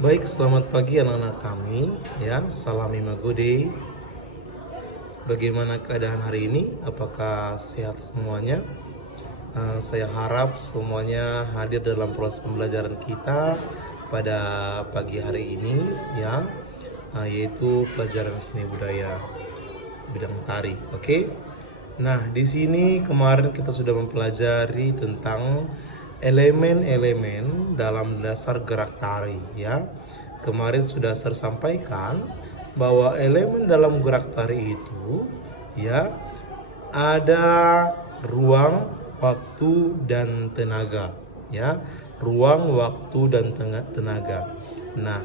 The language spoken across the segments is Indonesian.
Baik, selamat pagi anak-anak kami. Ya, salam Imagode. Bagaimana keadaan hari ini? Apakah sehat semuanya? Saya harap semuanya hadir dalam proses pembelajaran kita pada pagi hari ini, ya, yaitu pelajaran seni budaya bidang tari. Oke. Nah, di sini kemarin kita sudah mempelajari tentang elemen-elemen dalam dasar gerak tari, ya. Kemarin sudah saya sampaikan bahwa elemen dalam gerak tari itu, ya, ada ruang, waktu, dan tenaga, ya. Ruang, waktu, dan tenaga. Nah,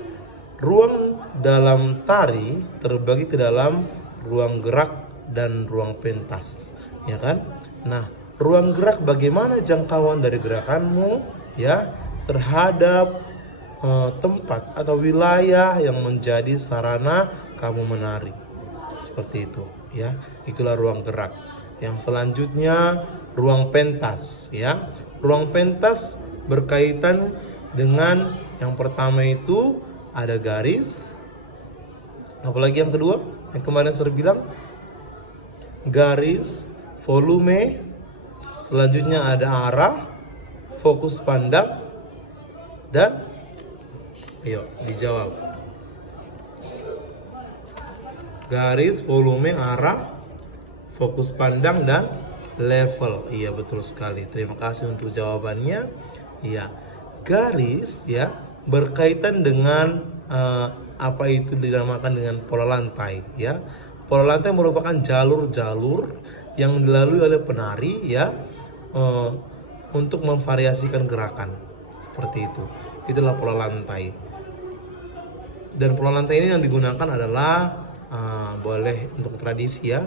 ruang dalam tari terbagi ke dalam ruang gerak dan ruang pentas, ya kan? Nah, ruang gerak, bagaimana jangkauan dari gerakanmu, ya, terhadap tempat atau wilayah yang menjadi sarana kamu menari, seperti itu, ya. Itulah ruang gerak. Yang selanjutnya ruang pentas, ya. Ruang pentas berkaitan dengan yang pertama itu ada garis, apalagi yang kedua yang kemarin saya bilang garis, volume, selanjutnya ada arah, fokus pandang, dan ayo dijawab. Garis, volume, arah, fokus pandang, dan level. Iya, betul sekali. Terima kasih untuk jawabannya. Iya, garis, ya, berkaitan dengan apa itu dinamakan dengan pola lantai, ya. Pola lantai merupakan jalur-jalur yang dilalui oleh penari, ya, untuk memvariasikan gerakan, seperti itu. Itulah pola lantai. Dan pola lantai ini yang digunakan adalah boleh untuk tradisi, ya,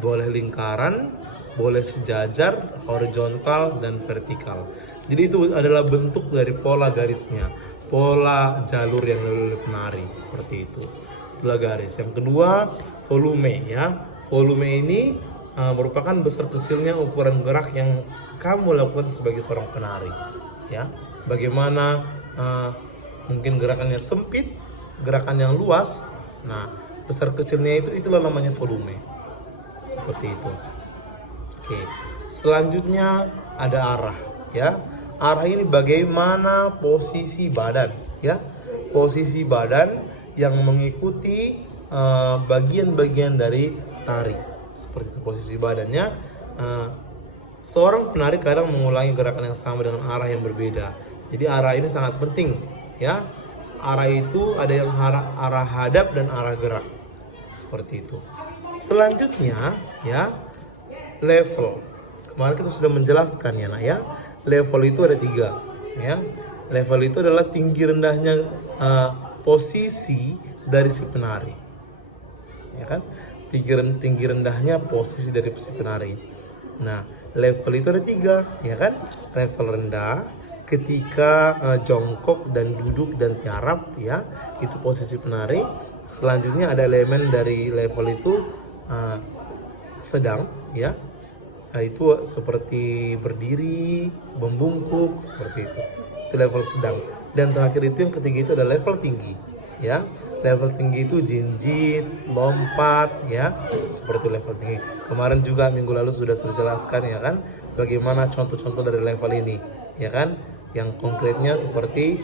boleh lingkaran, boleh sejajar, horizontal, dan vertikal. Jadi itu adalah bentuk dari pola garisnya, pola jalur yang dilalui oleh penari, seperti itu. Itulah garis. Yang kedua, volume, ya. Volume ini merupakan besar kecilnya ukuran gerak yang kamu lakukan sebagai seorang penari, ya. Bagaimana mungkin gerakannya sempit, gerakan yang luas. Nah, besar kecilnya itulah namanya volume, seperti itu. Oke, selanjutnya ada arah, ya. Arah ini bagaimana posisi badan, ya. Posisi badan yang mengikuti bagian-bagian dari tari, seperti itu posisi badannya. Seorang penari kadang mengulangi gerakan yang sama dengan arah yang berbeda. Jadi arah ini sangat penting, ya. Arah itu ada yang arah hadap dan arah gerak, seperti itu. Selanjutnya, ya, level. Kemarin kita sudah menjelaskan, ya, nak, ya. Level itu ada 3, ya. Level itu adalah tinggi rendahnya posisi dari si penari, ya kan? Tinggi rendahnya posisi dari si penari. Nah, level itu ada 3, ya kan? Level rendah ketika jongkok dan duduk dan tiarap, ya, itu posisi penari. Selanjutnya ada elemen dari level itu sedang, ya. Nah, itu seperti berdiri, membungkuk, seperti itu. Itu level sedang. Dan terakhir itu yang ketiga itu ada level tinggi, ya. Level tinggi itu jinjit, lompat, ya, seperti level tinggi. Kemarin juga minggu lalu sudah saya jelaskan, ya kan, bagaimana contoh-contoh dari level ini, ya kan. Yang konkretnya seperti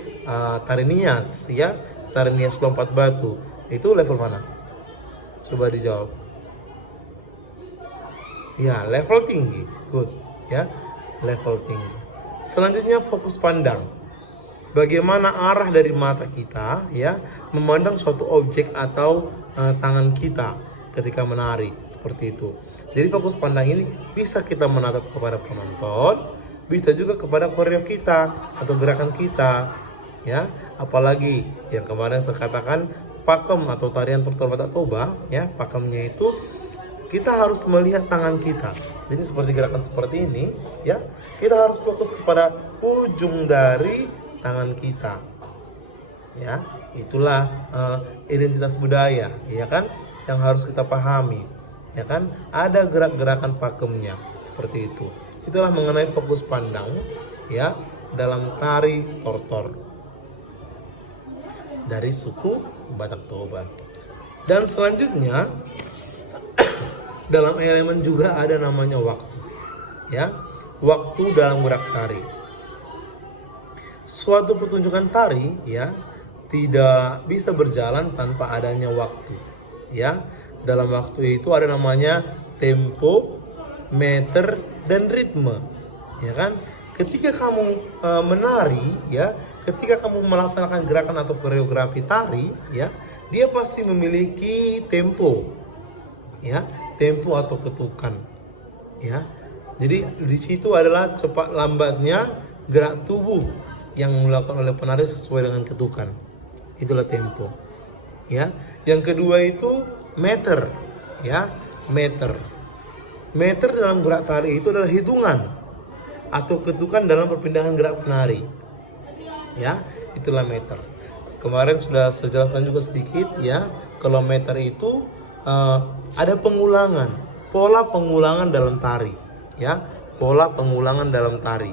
tari nias, ya, tari nias lompat batu. Itu level mana? Coba dijawab. Ya, level tinggi. Good, ya, level tinggi. Selanjutnya fokus pandang. Bagaimana arah dari mata kita, ya, memandang suatu objek atau tangan kita ketika menari, seperti itu. Jadi fokus pandang ini bisa kita menatap kepada penonton, bisa juga kepada koreo kita atau gerakan kita, ya. Apalagi yang kemarin saya katakan pakem atau tarian Tortor Batak Toba, ya, pakemnya itu kita harus melihat tangan kita. Jadi seperti gerakan seperti ini, ya, kita harus fokus kepada ujung dari tangan kita, ya. Itulah identitas budaya, ya kan, yang harus kita pahami, ya kan. Ada gerak-gerakan pakemnya, seperti itu. Itulah mengenai fokus pandang, ya, dalam tari tortor. dari suku Batak Toba. Dan selanjutnya dalam elemen juga ada namanya waktu. Ya, waktu dalam gerak tari. Suatu pertunjukan tari ya tidak bisa berjalan tanpa adanya waktu. Ya, dalam waktu itu ada namanya tempo, meter, dan ritme. Ya kan? Ketika kamu menari ya, ketika kamu melaksanakan gerakan atau koreografi tari ya, dia pasti memiliki tempo. Ya, tempo atau ketukan. Ya. Jadi di situ adalah cepat lambatnya gerak tubuh yang dilakukan oleh penari sesuai dengan ketukan. Itulah tempo. Ya. Yang kedua itu meter. Ya, meter. Meter dalam gerak tari itu adalah hitungan atau ketukan dalam perpindahan gerak penari. Ya, itulah meter. Kemarin sudah saya jelaskan juga sedikit ya, kalau meter itu ada pengulangan, pola pengulangan dalam tari. Ya, pola pengulangan dalam tari.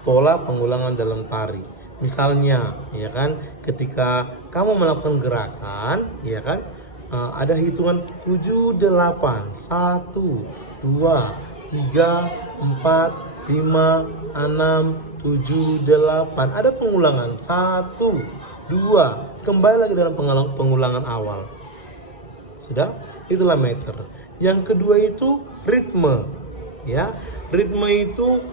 Pola pengulangan dalam tari. Misalnya, ya kan, ketika kamu melakukan gerakan, ya kan, ada hitungan 7, 8, 1, 2, 3, 4, 5, 6, 7, 8. Ada pengulangan 1, 2, kembali lagi dalam pengulangan awal. Sudah? Itulah meter. Yang kedua itu ritme. Ya, ritme itu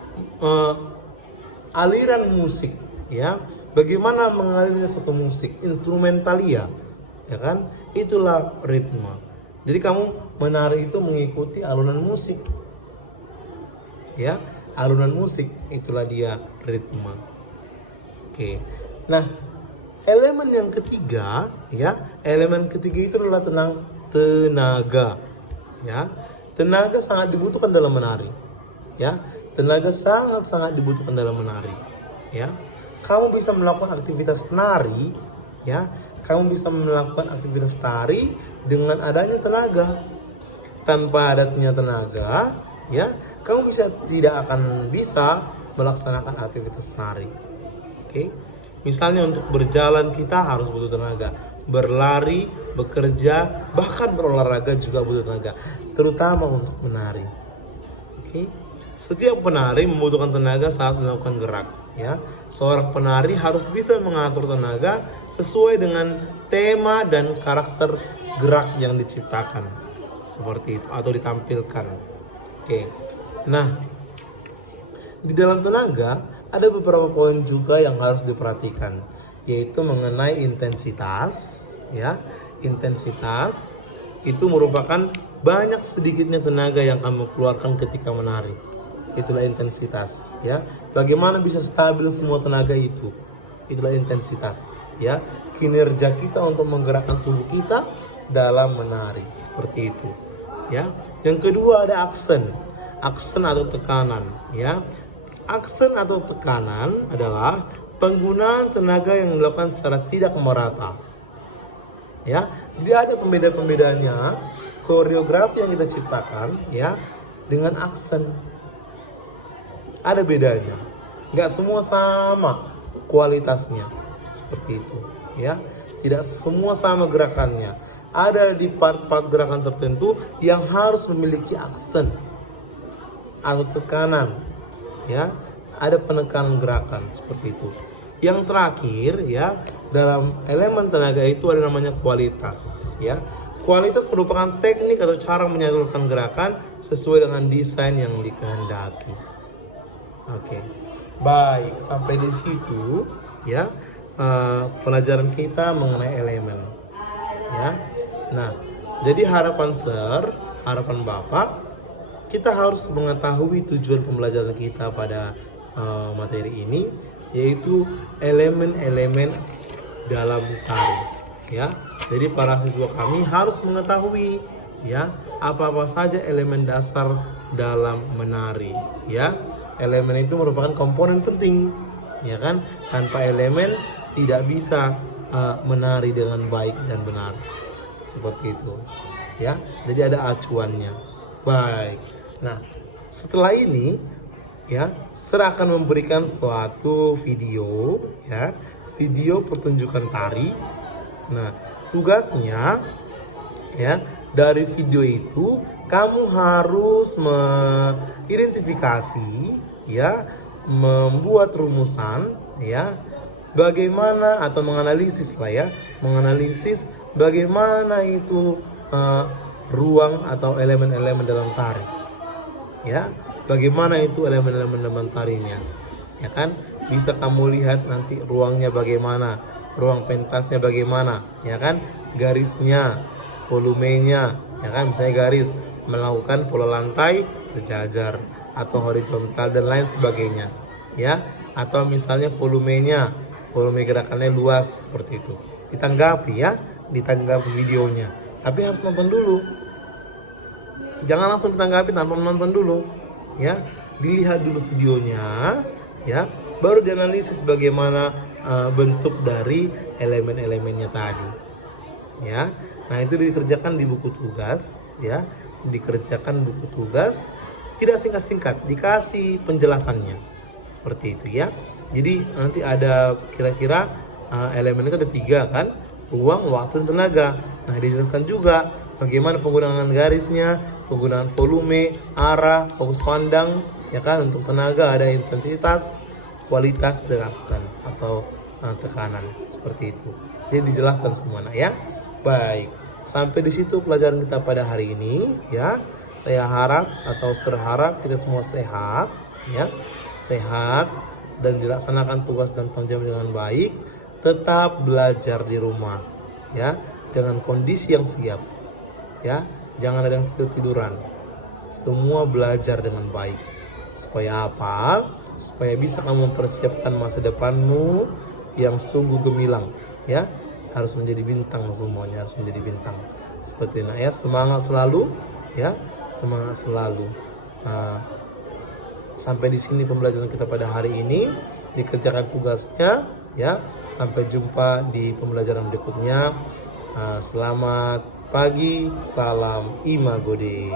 aliran musik. Ya, bagaimana mengalirnya satu musik, instrumentalia. Ya kan? Itulah ritme. Jadi kamu menari itu mengikuti alunan musik. Ya, alunan musik, itulah dia ritme. Oke. Nah, elemen yang ketiga, ya, elemen ketiga itu adalah tenaga. Ya, tenaga sangat dibutuhkan dalam menari. Ya, tenaga sangat dibutuhkan dalam menari. Ya, kamu bisa melakukan aktivitas nari, ya, kamu bisa melakukan aktivitas tari dengan adanya tenaga. Tanpa adanya tenaga, ya, kamu tidak akan bisa melaksanakan aktivitas nari. Oke, misalnya untuk berjalan kita harus butuh tenaga, berlari, bekerja, bahkan berolahraga juga butuh tenaga, terutama untuk menari. Oke, setiap penari membutuhkan tenaga saat melakukan gerak. Ya, seorang penari harus bisa mengatur tenaga sesuai dengan tema dan karakter gerak yang diciptakan, seperti itu atau ditampilkan. Oke. Nah, di dalam tenaga ada beberapa poin juga yang harus diperhatikan, yaitu mengenai intensitas. Ya, intensitas itu merupakan banyak sedikitnya tenaga yang kamu keluarkan ketika menari. Itulah intensitas. Ya, bagaimana bisa stabil semua tenaga itu? Itulah intensitas. Ya, kinerja kita untuk menggerakkan tubuh kita dalam menari, seperti itu. Ya, yang kedua ada aksen atau tekanan. Ya, aksen atau tekanan adalah penggunaan tenaga yang dilakukan secara tidak merata. Ya, jadi ada pembeda-pembedanya koreografi yang kita ciptakan, ya, dengan aksen. Ada bedanya. Nggak semua sama kualitasnya, seperti itu. Ya, tidak semua sama gerakannya. Ada di part-part gerakan tertentu yang harus memiliki aksen atau tekanan. Ya, ada penekanan gerakan seperti itu. Yang terakhir, ya, dalam elemen tenaga itu ada namanya kualitas. Ya, kualitas merupakan teknik atau cara menyalurkan gerakan sesuai dengan desain yang dikehendaki. Oke, baik, sampai di situ ya pelajaran kita mengenai elemen. Ya, nah, jadi harapan Bapak, kita harus mengetahui tujuan pembelajaran kita pada materi ini, yaitu elemen-elemen dalam tari. Ya, jadi para siswa kami harus mengetahui ya apa-apa saja elemen dasar dalam menari. Ya, elemen itu merupakan komponen penting, ya kan? Tanpa elemen tidak bisa menari dengan baik dan benar, seperti itu. Ya, jadi ada acuannya. Baik. Nah, setelah ini, ya, saya akan memberikan suatu video, ya, video pertunjukan tari. Nah, tugasnya ya, dari video itu kamu harus mengidentifikasi ya, membuat rumusan ya, bagaimana atau menganalisis lah ya, menganalisis bagaimana itu ruang atau elemen-elemen dalam tari. Ya, bagaimana itu elemen-elemen dalam tarinya. Ya kan? Bisa kamu lihat nanti ruangnya bagaimana, ruang pentasnya bagaimana, ya kan? Garisnya, volumenya, ya kan? Misalnya garis melakukan pola lantai sejajar atau horizontal dan lain sebagainya, ya. Atau misalnya volumenya, volume gerakannya luas seperti itu. Ditanggapi ya, ditanggapi videonya. Tapi harus nonton dulu. Jangan langsung ditanggapi tanpa menonton dulu, ya. Dilihat dulu videonya, ya. Baru dianalisis bagaimana bentuk dari elemen-elemennya tadi, ya. Nah, itu dikerjakan di buku tugas, ya. Dikerjakan buku tugas, tidak singkat-singkat, dikasih penjelasannya seperti itu ya. Jadi nanti ada kira-kira elemen itu ada 3 kan, ruang, waktu, dan tenaga. Nah, dijelaskan juga bagaimana penggunaan garisnya, penggunaan volume, arah, fokus pandang, ya kan. Untuk tenaga ada intensitas, kualitas, dan aksen atau tekanan seperti itu. Jadi dijelaskan semua ya. Baik, sampai di situ pelajaran kita pada hari ini ya. Saya harap atau berharap kita semua sehat ya, sehat dan dilaksanakan tugas dan tanggung jawab dengan baik. Tetap belajar di rumah ya, dengan kondisi yang siap ya. Jangan ada yang tidur-tiduran. Semua belajar dengan baik. Supaya apa? Supaya bisa kamu mempersiapkan masa depanmu yang sungguh gemilang ya. Harus menjadi bintang, semuanya harus menjadi bintang seperti itu ya. Semangat selalu ya, semangat selalu. Sampai di sini pembelajaran kita pada hari ini. Dikerjakan tugasnya ya. Sampai jumpa di pembelajaran berikutnya. Selamat pagi, salam Imagode.